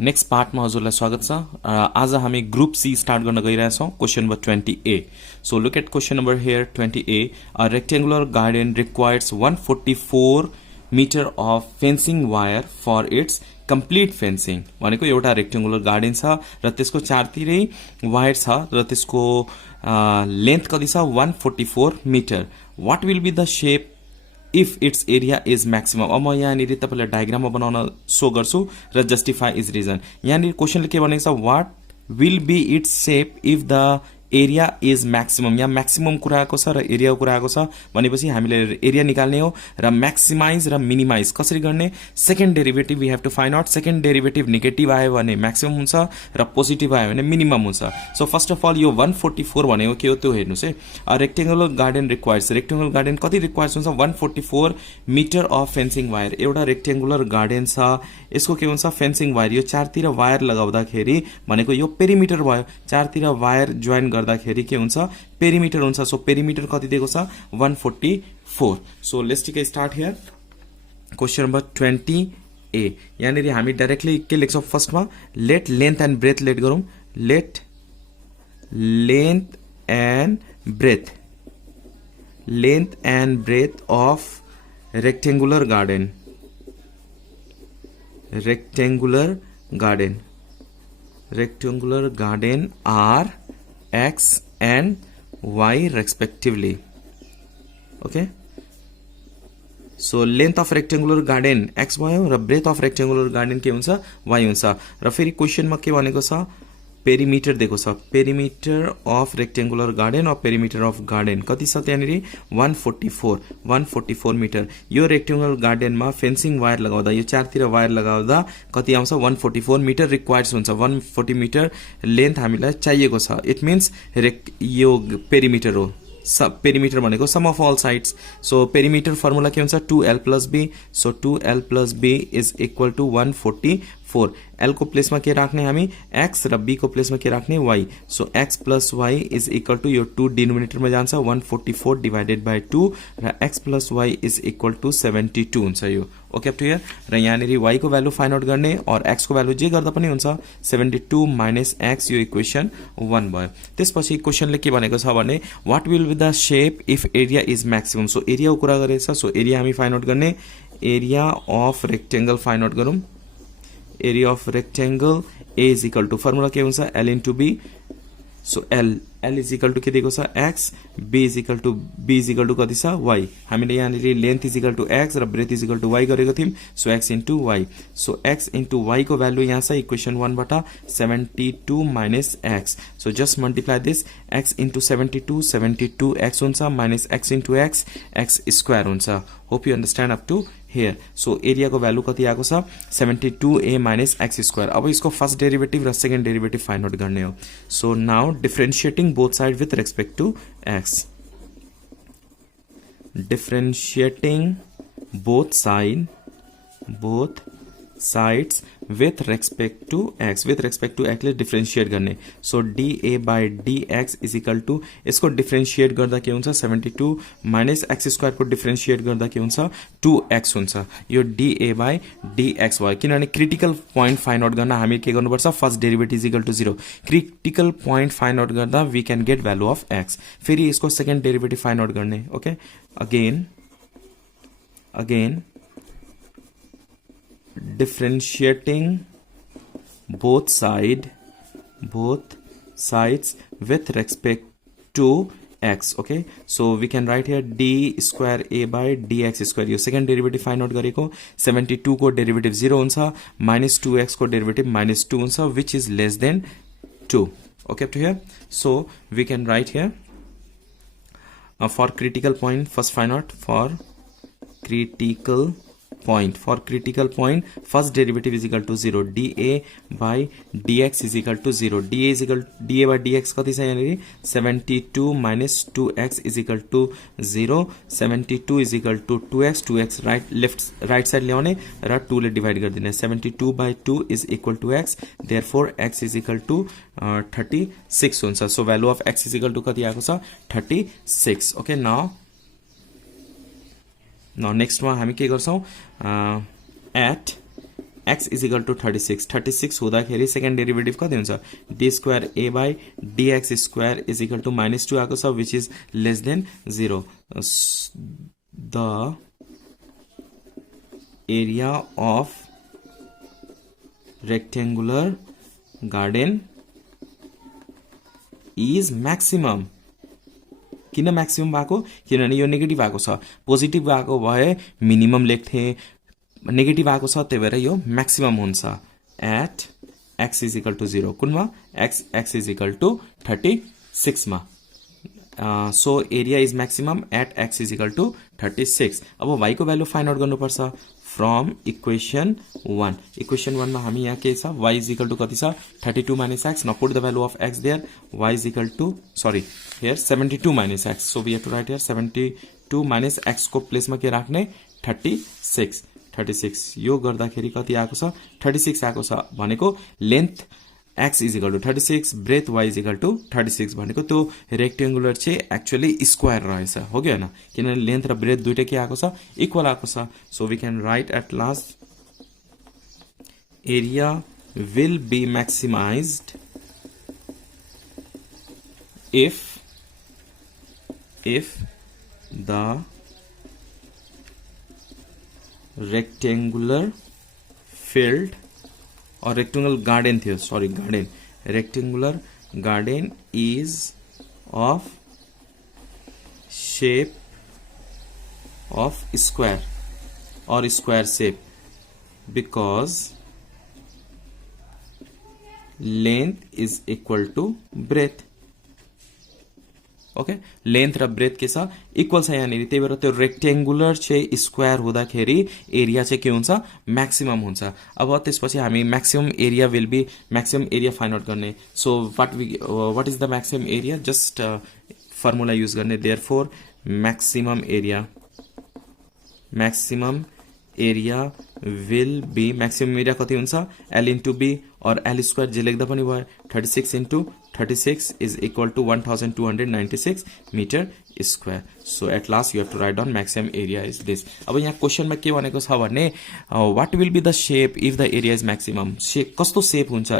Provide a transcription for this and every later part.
Next पार्टमा हजुरलाई स्वागत छ। आज हामी ग्रुप सी स्टार्ट गर्न गइरहेछौँ। Question number 20A। So look at question number here 20A। A rectangular garden requires 144 metre of fencing wire for its complete fencing. भनेको एउटा रेक्टेंगुलर गार्डन छ र त्यसको चारतिरै वायर छ र त्यसको लेन्थ कति छ 144 metre. What will be the shape if its area is maximum. अब म यहाँनिर तपाईँलाई डायग्राममा बनाउन सो गर्छु र जस्टिफाई इज रिजन। यहाँनिर क्वेसनले के भनेको छ, what will be its shape if the area is maximum. यहाँ म्याक्सिमम कुरा आएको छ र एरियाको कुरा आएको छ भनेपछि हामीले एरिया निकाल्ने हो र म्याक्सिमाइज र मिनिमाइज कसरी गर्ने। Second derivative we have to find out. Second derivative negative आयो भने म्याक्सिमम हुन्छ र पोजिटिभ आयो भने मिनिमम हुन्छ। सो फर्स्ट अफ अल यो 144 भनेको के हो त्यो हेर्नुहोस् है। Rectangular garden requires, rectangular garden कति रिक्वायर्स हुन्छ 144 मिटर अफ फेन्सिङ वायर। एउटा रेक्टेंगुलर गार्डन छ, यसको के हुन्छ फेन्सिङ वायर। यो चारतिर वायर लगाउँदाखेरि भनेको यो पेरिमिटर भयो। चारतिर वायर जोइन गर्दाखेरि के हुन्छ पेरिमिटर हुन्छ। सो पेरिमिटर कति दिएको छ 144। So let's take a start here question number 20A। यहाँनिर हामी डाइरेक्टली के लेख्छौँ फर्स्टमा let length and breadth let गरौँ। Let length and breadth, length and breadth of rectangular garden, rectangular garden are x and y respectively. Okay, so length of rectangular garden x भयो र breadth of rectangular garden के हुन्छ y हुन्छ। र फेरि क्वेसनमा के भनेको छ पेरिमिटर दिएको छ। Perimeter of rectangular garden of perimeter of garden कति छ त्यहाँनिर 144 मिटर। यो रेक्टेंगुलर गार्डनमा फेन्सिङ वायर लगाउँदा यो चारतिर वायर लगाउँदा कति आउँछ 144 मिटर रिक्वायर्स हुन्छ। 140 मिटर लेन्थ हामीलाई चाहिएको छ। इट मिन्स यो पेरिमिटर हो। पेरिमिटर भनेको sum of all sides. So perimeter formula के हुन्छ 2l + b। So 2l + b is equal to 144। l को प्लेसमा के राख्ने हामी x र b को प्लेसमा के राख्ने y। So x + y is equal to यो 2 डिनोमिनेटरमा जान्छ 144 डिवाइडेड बाई 2 र x + y is equal to 72 हुन्छ यो। Okay up to here. र यहाँनिर y को भ्यालु फाइन्ड आउट गर्ने और x को भ्यालु जे गर्दा पनि हुन्छ 72 माइनस x। यो इक्वेसन 1 भयो। त्यसपछि क्वेसनले के भनेको छ भने what will be the shape if area is maximum. So एरियाको कुरा गरेछ। सो एरिया हामी फाइन्ड आउट गर्ने। Area of rectangle find out गरौँ। Area of rectangle A is equal to formula के हुन्छ l into b। So l is equal to के दिएको छ x, b is equal to कति छ y। हामीले यहाँनिर length is equal to x र breadth is equal two y गरेको थियौँ। So x into y। So x into y को भ्यालु यहाँ छ इक्वेसन 1 बाट 72 minus x। So just multiply this x into 72 x हुन्छ minus x into x square हुन्छ। Hope you understand up to here. So area को value कति आएको छ 72a माइनस x स्क्वायर। अब इसको फर्स्ट डेरिवेटिभ र सेकेन्ड डेरिवेटिभ फाइन्ड आउट गर्ने हो। So now differentiating both side with respect to x। Differentiating both sides with respect to x, with respect to x ले डिफरेन्शिएट गर्ने। So dA by dx is equal to यसको differentiate गर्दा के हुन्छ 72 minus x square को differentiate गर्दा के हुन्छ 2x हुन्छ। यो dA by dx भयो। किनभने क्रिटिकल पोइन्ट फाइन्ड आउट गर्न हामी के गर्नुपर्छ first derivative is equal to 0। Critical point find out गर्दा we can get value of x। फेरि यसको सेकेन्ड डेरिभेटिभ फाइन्ड आउट गर्ने। Okay, again differentiating both sides with respect to x. Okay, so we can write here d square a by dx square। यो second derivative find out गरेको 72 को derivative 0 हुन्छ minus 2x को derivative minus 2 हुन्छ which is less than 2। Okay up to here. So we can write here for critical point first find out for critical point first derivative is equal to 0। dA by dx is equal to 0। dA by dx कति छ यहाँनिर 72 minus 2x is equal to 0। 72 is equal to 2x right side ल्याउने र 2 ले divide गरिदिने। 72 by 2 is equal to x, therefore x is equal to 36 हुन्छ। So value of x is equal to कति आएको छ 36। ओके, नाउ नेक्स्टमा हामी के गर्छौं at x is equal to 36 हुँदाखेरि सेकेन्ड डेरिभेटिभ कति हुन्छ d square A by dx square is equal to -2 आएको छ which is less than 0 the area of rectangular garden is maximum किन मैक्सिमम भएको किनभने यो नेगेटिभ आएको छ पोजिटिभ भएको भए मिनिमम लेख्थे नेगेटिभ आएको छ त्यही भएर यो मैक्सिमम हुन्छ at x is equal to 0 कुनमा x इज इक्वल टू 36 मा so area is maximum at x is equal to 36 अब y को भ्यालु फाइन्ड आउट गर्नुपर्छ फ्रम इक्वेसन 1 इक्वेसन 1 मा हामी यहाँ के छ y इज इक्वल टू कति छ 32 minus x now put the value of x there y is equal to sorry here 72 minus x so we have to write here 72 minus x को place मा के राख्ने 36 यो गर्दाखेरि कति आएको छ 36 आएको छ भनेको length x is equal to 36 breadth y is equal to 36 भनेको त्यो रेक्टेंगुलर चाहिँ एक्चुअली स्क्वायर रहेछ हो कि हैन किनभने लेन्थ र ब्रेथ दुईटै के आएको छ इक्वल आएको छ so we can write at last area will be maximized if the rectangular field or rectangular garden थियो sorry garden rectangular garden is of shape of square or square shape because length is equal to breadth okay length र breath के छ equal छ यहाँनिर त्यही भएर त्यो rectangular चाहिँ स्क्वायर हुँदाखेरि एरिया चाहिँ के हुन्छ म्याक्सिमम हुन्छ अब त्यसपछि हामी maximum area will be maximum area find out गर्ने so what is the maximum area just formula use गर्ने therefore maximum area will be maximum area कति हुन्छ l इन्टु b और l स्क्वायर जे लेख्दा पनि भयो 36 इन्टु 36 is equal to 1296 meter square. So at last you have to write down maximum area is this. अब यहाँ क्वेशन में के भनेको छ भने what will be the shape if the area is maximum? कस्तो शेप हुन्छ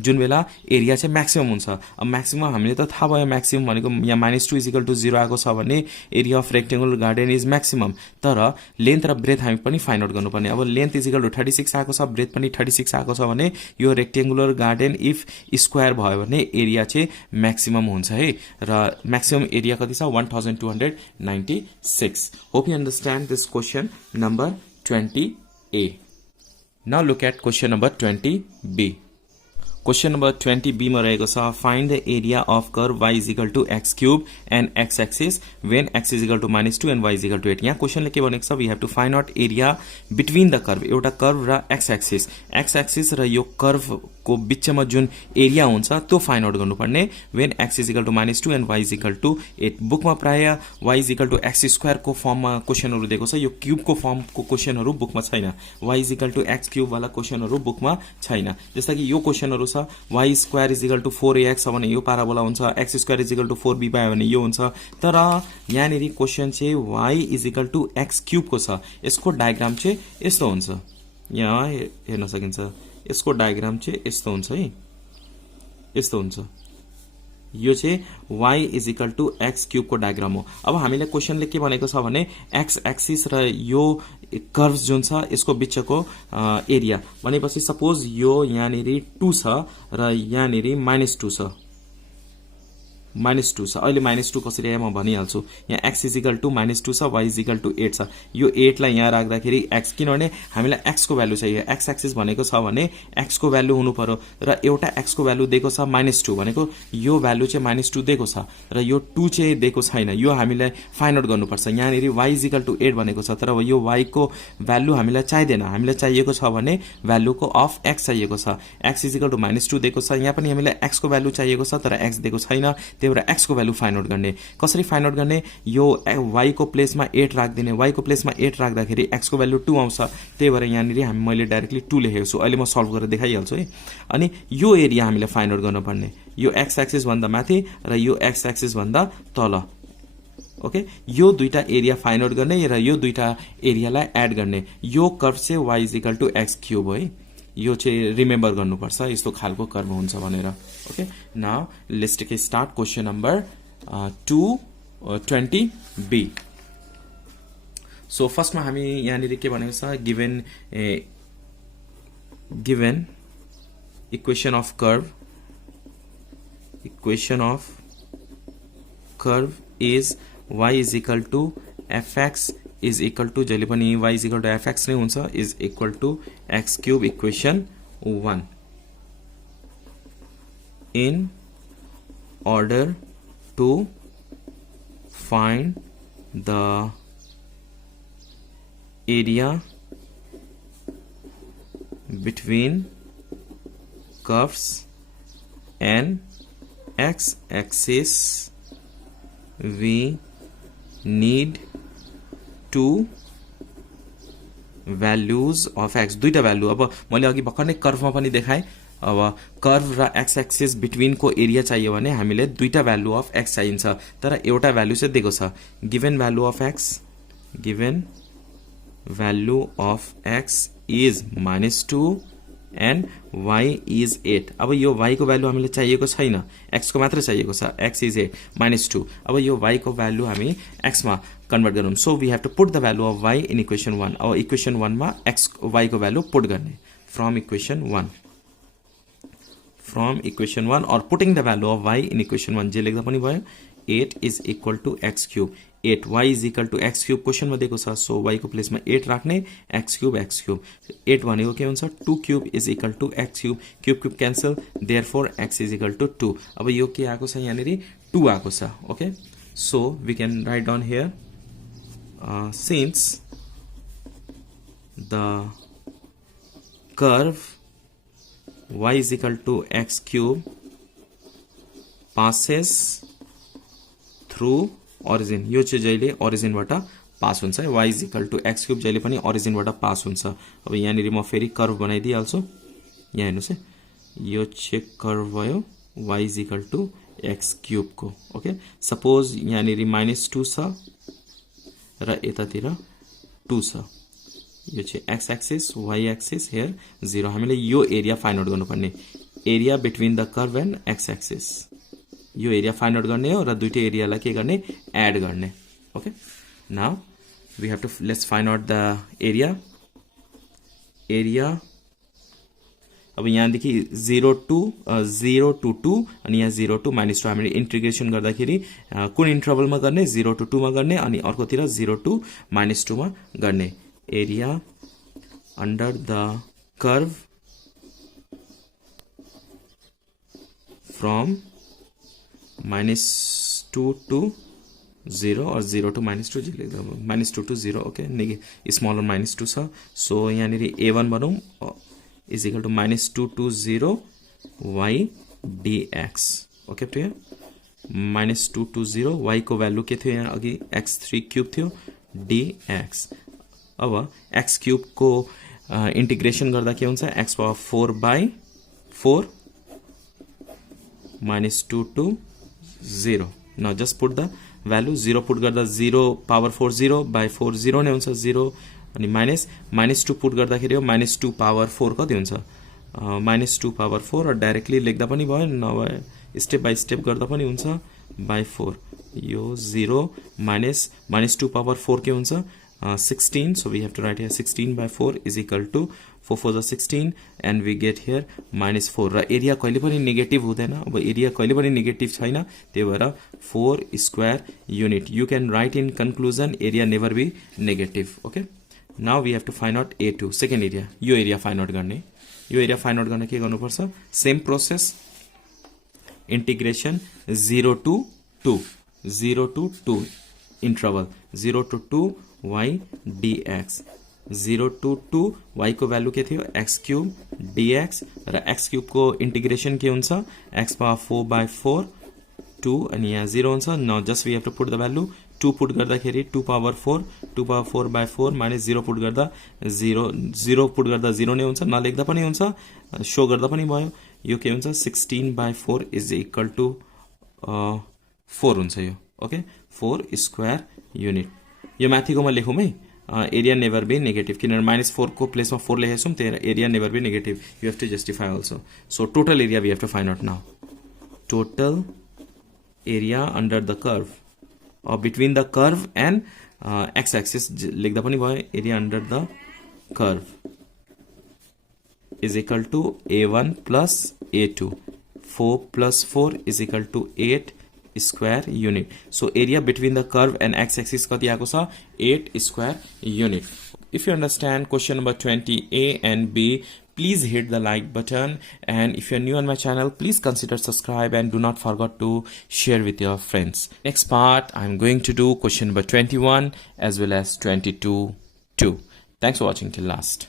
जुन बेला एरिया चाहिँ म्याक्सिमम हुन्छ. अब म्याक्सिमम हामीले त थाहा भयो म्याक्सिमम भनेको यहाँ -2 = 0 आएको छ भने area of rectangular garden is maximum. तर लेन्थ र ब्रेथ हामी पनि फाइन्ड आउट गर्नुपर्ने. अब लेन्थ इज इक्वल टु 36 आएको छ, ब्रेथ पनि 36 आएको छ भने यो रेक्टेंगुलर गार्डन इफ स्क्वायर भयो भने एरिया चाहिँ म्याक्सिमम हुन्छ है. र म्याक्सिमम एरिया कति छ 1296. Hope you understand this question number 20A. Now look at question number 20B. Question number 20B मा रहेको छ find the area of curve y is equal to x cube and x axis when x is equal to -2 and y is equal to 8. यहाँ क्वेशनले के भनेको छ we have to find out area between the curve. एउटा curve र x axis र यो curve को बीचमा जुन एरिया हुन्छ त्यो फाइन्ड आउट गर्नुपर्ने when x is equal to -2 and y is equal to 8. बुकमा प्राय y is equal to x square को फर्ममा क्वेशनहरु दिएको छ. यो क्यूब को फर्मको क्वेशनहरु बुकमा छैन. y is equal to x cube वाला क्वेशनहरु बुकमा छैन. जस्तै कि यो क्वेशनहरु छ y square is equal to 4ax भने यो पाराबोला हुन्छ, x square is equal to 4b पायो भने यो हुन्छ. तर यहाँनेरि क्वेशन चाहिँ y is equal to x cube को छ. यसको डायग्राम चाहिँ यस्तो हुन्छ. यहाँ हेर्न सकिन्छ. यसको डायग्राम चाहिँ यस्तो हुन्छ है. यस्तो हुन्छ. यो चाहिँ y is equal to x cube को डायग्राम हो. अब हामीले क्वेशनले के भनेको छ भने x एक्सिस र यो कर्व्स जुन छ यसको बीचको एरिया भनेपछि सपोज यो यहाँनेरि 2 छ र यहाँनेरि -2 छ. -2 छ. अहिले -2 कसरी आयो म भनिहाल्छु. यहाँ x is equal to -2 छ, y is equal to 8 छ. यो 8 लाई यहाँ राख्दाखेरि x किनभने हामीलाई x को भ्यालु चाहियो. x एक्सिस भनेको छ भने x को भ्यालु हुनु पर्यो र एउटा x को भ्यालु दिएको छ -2 भनेको यो भ्यालु चाहिँ -2 दिएको छ र यो 2 चाहिँ दिएको छैन. यो हामीलाई फाइन्ड आउट गर्नुपर्छ. यहाँनेरि y is equal to 8 भनेको छ तर यो y को भ्यालु हामीलाई चाहिदैन. हामीलाई चाहिएको छ भने भ्यालु को अफ x चाहिएको छ. x is equal to -2 दिएको छ. यहाँ पनि हामीलाई x को भ्यालु चाहिएको छ तर x दिएको छैन. त्यही x को भ्यालु फाइन्ड आउट गर्ने. कसरी फाइन्ड आउट गर्ने? यो y को प्लेसमा 8 राख्दिने. y को प्लेसमा 8 राख्दाखेरि x को भ्यालु 2 आउँछ. त्यही भएर यहाँनेरि मैले डाइरेक्टली 2 लेखेको छु. अहिले म सल्भ गरेर देखाइहाल्छु है. अनि यो एरिया हामीले फाइन्ड आउट गर्नुपर्ने. यो x एक्सिस भन्दा माथि र यो x एक्सिस भन्दा तल. ओके यो दुईटा एरिया फाइन्ड आउट गर्ने र यो दुईटा एरियालाई एड गर्ने. यो कर्व चाहिँ y is equal to x cube हो है. यो चाहिँ रिमेम्बर गर्नुपर्छ यस्तो खालको कर्व हुन्छ भनेर okay now let's take start question number 220b so फर्स्टमा हामी यहाँनिर के भनेको छ given equation of curve is y is equal to fx is equal to जहिले पनि y is equal to fx नै हुन्छ is equal to x cube equation 1 in order to find the area between curves and x-axis we need two values of x दुईटा value अब मैले अघि भर्खर नै कर्वमा पनि देखाएँ अब कर्व र एक्स एक्सिस बिट्विन को एरिया चाहियो भने हामीले दुईटा भ्यालु अफ एक्स चाहिन्छ तर एउटा भ्यालु चाहिँ दिएको छ given value of x is -2 and y is 8 अब यो y को भ्यालु हामीले चाहिएको छैन x को मात्र चाहिएको छ x is 8 -2 अब यो y को भ्यालु हामी x मा कन्भर्ट गरौँ so we have to put the value of y in equation 1 अब इक्वेसन 1 मा x y को भ्यालु पुट गर्ने from equation 1 or putting the value of y in equation 1 जे लेख्दा पनि भयो 8 is equal to x cube 8 y is equal to x cube question मा दिएको छ सो y को प्लेसमा 8 राख्ने x cube 8 भनेको के हुन्छ 2 cube is equal to x cube cube cancel therefore x is equal to 2 अब यो के आको छ यहाँनेरि 2 आको छ okay so we can write down here since the curve y is equal to x cube passes through origin यो चाहिँ जहिले ओरिजिनबाट पास हुन्छ y is equal to x cube जहिले पनि ओरिजिनबाट पास हुन्छ अब यहाँनिर म फेरि कर्व बनाइदिइहाल्छु यहाँ हेर्नुस् है यो चाहिँ कर्व भयो y is equal to x cube को ओके सपोज यहाँनिर -2 छ र यतातिर 2 छ यो चाहिँ x axis y axis here 0 हामीले यो एरिया फाइन्ड आउट गर्नुपर्ने area between the curve and x axis यो एरिया फाइन्ड आउट गर्ने हो र दुईटै एरियालाई के गर्ने एड गर्ने okay now we have to let's find out the area अब यहाँदेखि 0 to 2 अनि यहाँ 0 to -2 हामीले इन्टिग्रेसन गर्दाखेरि कुन इन्टरभलमा गर्ने 0 to 2 मा गर्ने अनि अर्कोतिर 0 to -2 मा गर्ने area under the curve from -2 to 0 or 0 to -2 जे लेख्दा -2 to 0 ओके स्मलर -2 छ सो यहाँनिर a1 भनौँ is equal to -2 to 0 y dx okay तो -2 to 0 y को भ्यालु के थियो यहाँ अघि x3 क्यूब थियो dx अब x क्यूब को इंटीग्रेशन गर्दा के हुन्छ x power 4/4 -2 to 0 now just put the value 0 put गर्दा 0 पावर 4 0/4 0 नै हुन्छ 0 अनि -2 पुट गर्दाखेरि हो -2 पावर 4 कति हुन्छ -2 पावर 4 र डाइरेक्टली लेख्दा पनि भयो नभए स्टेप बाइ स्टेप गर्दा पनि हुन्छ /4 यो 0 -2 पावर 4 के हुन्छ 16 so we have to write here 16/4 is equal to 4 4 is 16 and we get here -4 र एरिया कहिले पनि नेगेटिभ हुँदैन अब एरिया कहिले पनि नेगेटिभ छैन त्यही भएर 4 square unit you can write in conclusion area never be negative okay now we have to find out A2 second area यो एरिया फाइन्ड आउट गर्ने यो एरिया फाइन्ड आउट गर्न के गर्नुपर्छ same process integration 0 to 2 interval 0 to 2 y dx 0 to 2 y को value के थियो x cube dx र x क्यूब को इंटीग्रेशन के हुन्छ x पावर 4/4 2 अनि यहाँ 0 हुन्छ now just we have to put the value 2 put गर्दाखेरि 2 पावर 4/4 माइनस 0 पुट गर्दा 0 पुट गर्दा 0 नै हुन्छ नलेख्दा पनि हुन्छ शो गर्दा पनि भयो यो के हुन्छ 16/4 इज इक्वल टु 4 हुन्छ यो ओके 4 स्क्वायर युनिट यो माथिको म लेखौँ है एरिया नेभर बी नेगेटिभ किनभने -4 को प्लेसमा 4 लेखेको छौँ त्यही भएर area never be negative you have to justify also so total area we have to find out now total area under the curve between the curve and x axis लेख्दा पनि भयो area under the curve is equal to A1 plus A2. 4 plus 4 is equal to 8 square unit. So area between the curve and x-axis कति आएको छ 8 square unit. If you understand question number 20A and B, please hit the like button, and if you are new on my channel, please consider subscribe and do not forget to share with your friends. Next part, I am going to do question number 21 as well as 22 too. Thanks for watching till last.